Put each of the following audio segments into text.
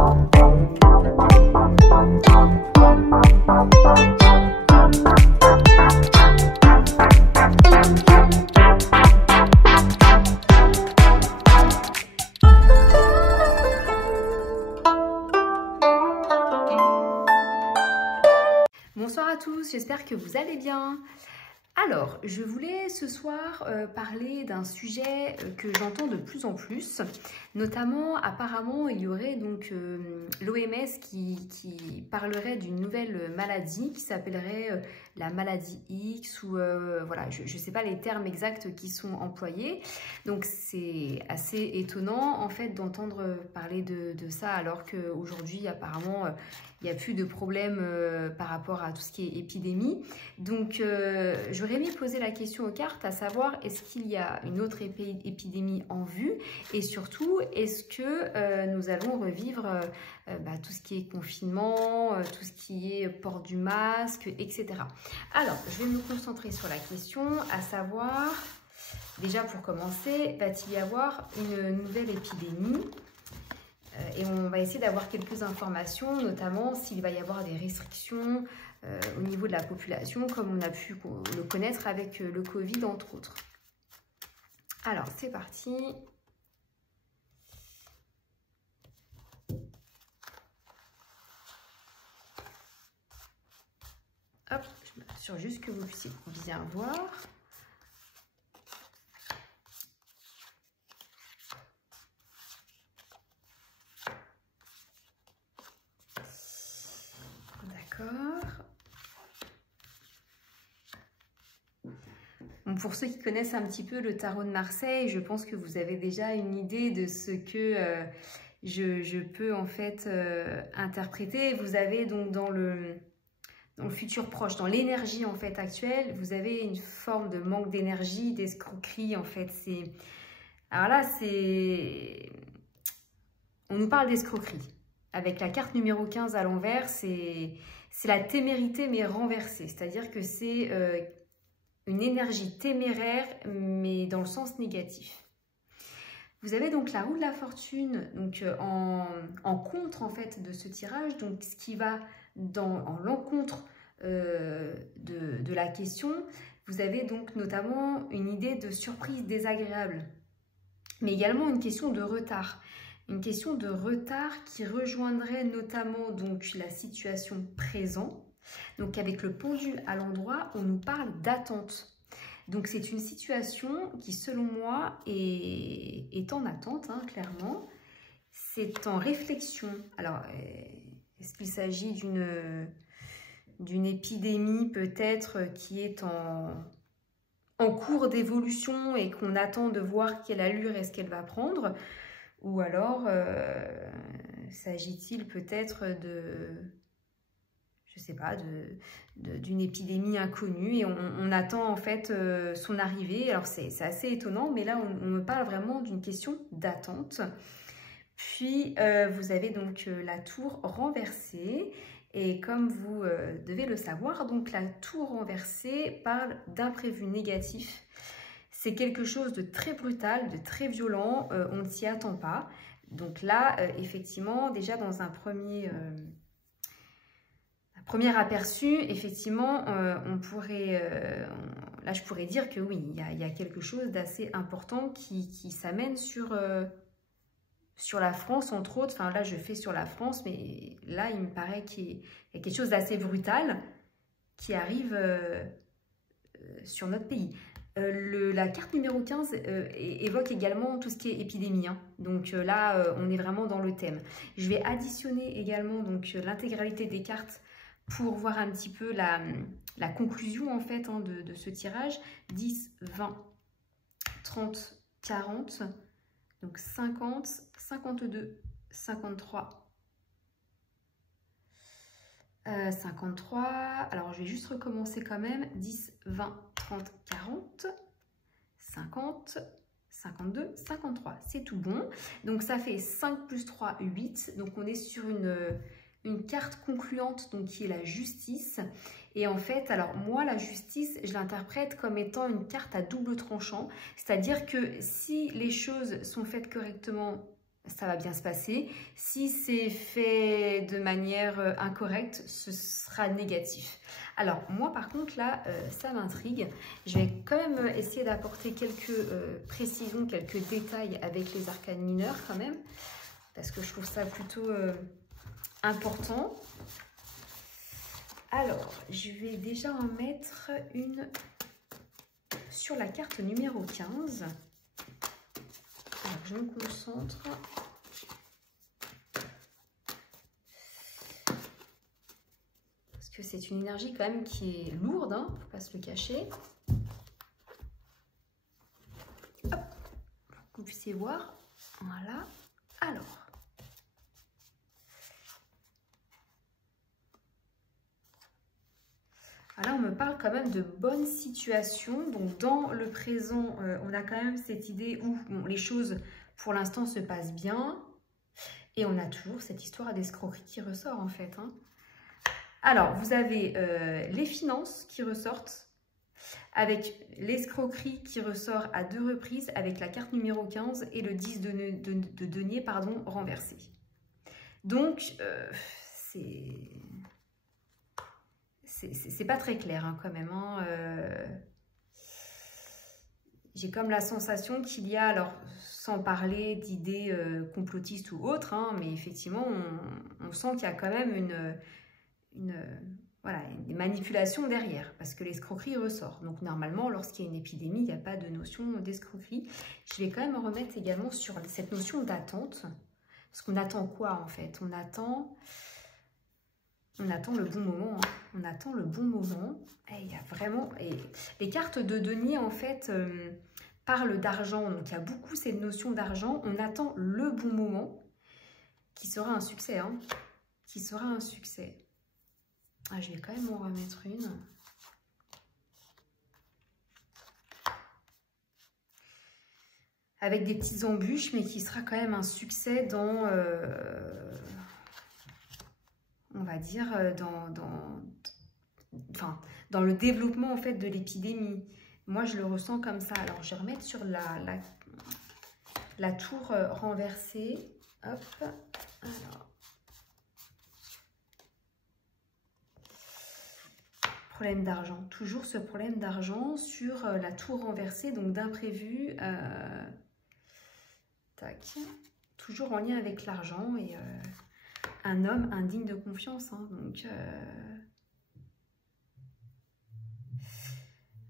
Bonsoir à tous, j'espère que vous allez bien. Alors, je voulais ce soir parler d'un sujet que j'entends de plus en plus, notamment apparemment il y aurait donc l'OMS qui parlerait d'une nouvelle maladie qui s'appellerait la maladie X ou voilà, je ne sais pas les termes exacts qui sont employés. Donc c'est assez étonnant en fait d'entendre parler de ça alors qu'aujourd'hui apparemment il n'y a plus de problème par rapport à tout ce qui est épidémie. Donc j'aurais aimé poser la question aux cartes, à savoir est-ce qu'il y a une autre épidémie en vue et surtout est-ce que nous allons revivre tout ce qui est confinement, tout ce qui est port du masque, etc. Alors je vais me concentrer sur la question, à savoir déjà pour commencer, va-t-il y avoir une nouvelle épidémie ? Et on va essayer d'avoir quelques informations, notamment s'il va y avoir des restrictions au niveau de la population, comme on a pu le connaître avec le Covid, entre autres. Alors, c'est parti. Hop, je m'assure juste que vous puissiez bien voir. Bon, pour ceux qui connaissent un petit peu le tarot de Marseille, je pense que vous avez déjà une idée de ce que je peux en fait interpréter. Vous avez donc dans le futur proche, dans l'énergie en fait actuelle, vous avez une forme de manque d'énergie, d'escroquerie en fait. Alors là, on nous parle d'escroquerie. Avec la carte numéro 15 à l'envers, c'est la témérité mais renversée. C'est-à-dire que c'est une énergie téméraire mais dans le sens négatif. Vous avez donc la roue de la fortune donc en contre en fait de ce tirage, donc ce qui va en l'encontre de la question. Vous avez donc notamment une idée de surprise désagréable, mais également une question de retard. Une question de retard qui rejoindrait notamment donc la situation présente. Donc avec le pendule à l'endroit, on nous parle d'attente. Donc c'est une situation qui selon moi est en attente, hein, clairement. C'est en réflexion. Alors est-ce qu'il s'agit d'une épidémie peut-être qui est en cours d'évolution et qu'on attend de voir quelle allure est-ce qu'elle va prendre? Ou alors, s'agit-il peut-être je sais pas, d'une épidémie inconnue et on attend en fait son arrivée. Alors c'est assez étonnant, mais là on me parle vraiment d'une question d'attente. Puis vous avez donc la tour renversée et comme vous devez le savoir, donc la tour renversée parle d'imprévu négatif. C'est quelque chose de très brutal, de très violent, on ne s'y attend pas. Donc là, effectivement, déjà dans un premier aperçu, effectivement, là je pourrais dire que oui, il y a quelque chose d'assez important qui s'amène sur la France, entre autres. Enfin là, je fais sur la France, mais là, il me paraît qu'il y a quelque chose d'assez brutal qui arrive sur notre pays. La carte numéro 15 évoque également tout ce qui est épidémie, hein. Donc là, on est vraiment dans le thème. Je vais additionner également l'intégralité des cartes pour voir un petit peu la conclusion en fait hein, de ce tirage. 10, 20, 30, 40, donc 50, 52, 53, 53, alors je vais juste recommencer quand même, 10, 20, 30, 40, 50, 52, 53, c'est tout bon. Donc ça fait 5 plus 3, 8, donc on est sur une carte concluante donc qui est la justice. Et en fait, alors moi la justice, je l'interprète comme étant une carte à double tranchant, c'est-à-dire que si les choses sont faites correctement, ça va bien se passer. Si c'est fait de manière incorrecte, ce sera négatif. Alors, moi, par contre, là, ça m'intrigue. Je vais quand même essayer d'apporter quelques précisions, quelques détails avec les arcanes mineures quand même, parce que je trouve ça plutôt important. Alors, je vais déjà en mettre une sur la carte numéro 15. Alors, je me concentre. Parce que c'est une énergie quand même qui est lourde, hein, faut pas se le cacher. Hop, pour que vous puissiez voir. Voilà. Alors. Là, on me parle quand même de bonnes situations. Donc, dans le présent, on a quand même cette idée où bon, les choses, pour l'instant, se passent bien. Et on a toujours cette histoire d'escroquerie qui ressort, en fait. Hein. Alors, vous avez les finances qui ressortent, avec l'escroquerie qui ressort à 2 reprises, avec la carte numéro 15 et le 10 de denier, pardon, renversé. Donc, c'est pas très clair hein, quand même. Hein, j'ai comme la sensation qu'il y a, alors sans parler d'idées complotistes ou autres, hein, mais effectivement, on sent qu'il y a quand même voilà, une manipulation derrière, parce que l'escroquerie ressort. Donc normalement, lorsqu'il y a une épidémie, il n'y a pas de notion d'escroquerie. Je vais quand même remettre également sur cette notion d'attente. Parce qu'on attend quoi en fait? On attend le bon moment, hein. On attend le bon moment. Et il y a vraiment... Et les cartes de denier, en fait, parlent d'argent. Donc, il y a beaucoup cette notion d'argent. On attend le bon moment, qui sera un succès. Hein, qui sera un succès. Ah, je vais quand même en remettre une. Avec des petites embûches, mais qui sera quand même un succès dans... on va dire, dans le développement en fait de l'épidémie. Moi, je le ressens comme ça. Alors, je vais remettre sur la tour renversée. Hop. Alors. Problème d'argent. Toujours ce problème d'argent sur la tour renversée, donc d'imprévu. Tac. Toujours en lien avec l'argent et... un homme indigne de confiance. Hein, donc,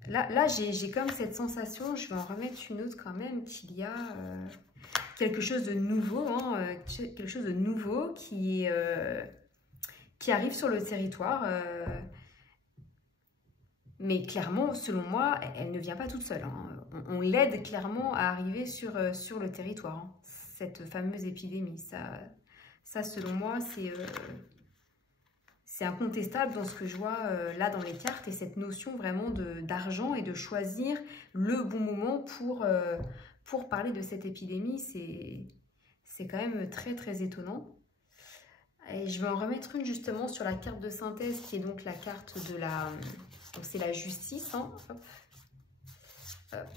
là j'ai comme cette sensation, je vais en remettre une autre quand même, qu'il y a quelque chose de nouveau, hein, quelque chose de nouveau qui arrive sur le territoire. Mais clairement, selon moi, elle ne vient pas toute seule. Hein. On l'aide clairement à arriver sur le territoire, hein, cette fameuse épidémie. Ça, selon moi, c'est incontestable dans ce que je vois là dans les cartes et cette notion vraiment d'argent et de choisir le bon moment pour parler de cette épidémie. C'est quand même très, très étonnant. Et je vais en remettre une justement sur la carte de synthèse qui est donc la carte de la... Donc c'est la justice. Hein. Hop. Hop.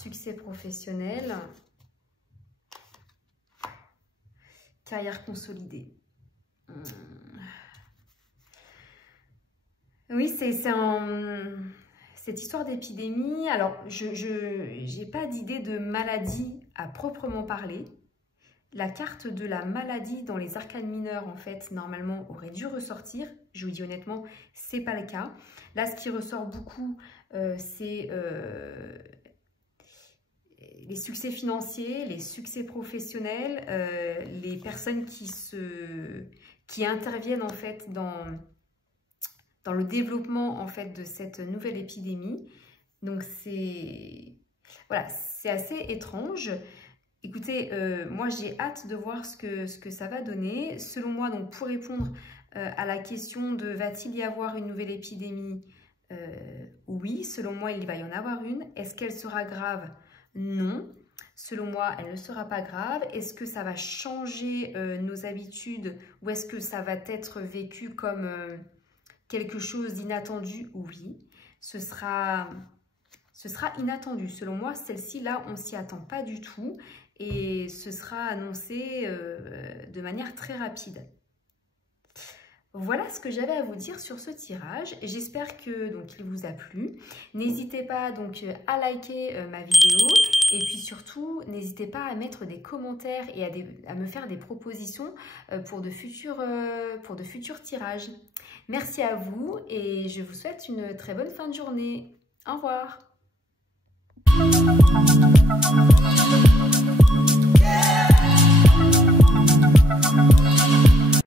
Succès professionnel. Carrière consolidée. Oui, c'est cette histoire d'épidémie. Alors, je n'ai pas d'idée de maladie à proprement parler. La carte de la maladie dans les arcanes mineures, en fait, normalement, aurait dû ressortir. Je vous dis honnêtement, c'est pas le cas. Là, ce qui ressort beaucoup, c'est... les succès financiers, les succès professionnels, les personnes qui interviennent en fait dans le développement en fait de cette nouvelle épidémie. Donc c'est voilà, c'est assez étrange. Écoutez, moi j'ai hâte de voir ce que ça va donner. Selon moi, donc pour répondre à la question de va-t-il y avoir une nouvelle épidémie, oui, selon moi il va y en avoir une. Est-ce qu'elle sera grave? Non, selon moi, elle ne sera pas grave. Est-ce que ça va changer nos habitudes ou est-ce que ça va être vécu comme quelque chose d'inattendu? Oui, ce sera ce sera inattendu. Selon moi, celle-ci, là, on s'y attend pas du tout et ce sera annoncé de manière très rapide. Voilà ce que j'avais à vous dire sur ce tirage. J'espère que il vous a plu. N'hésitez pas donc à liker ma vidéo et puis surtout n'hésitez pas à mettre des commentaires et à me faire des propositions pour de futurs tirages. Merci à vous et je vous souhaite une très bonne fin de journée. Au revoir. Yeah.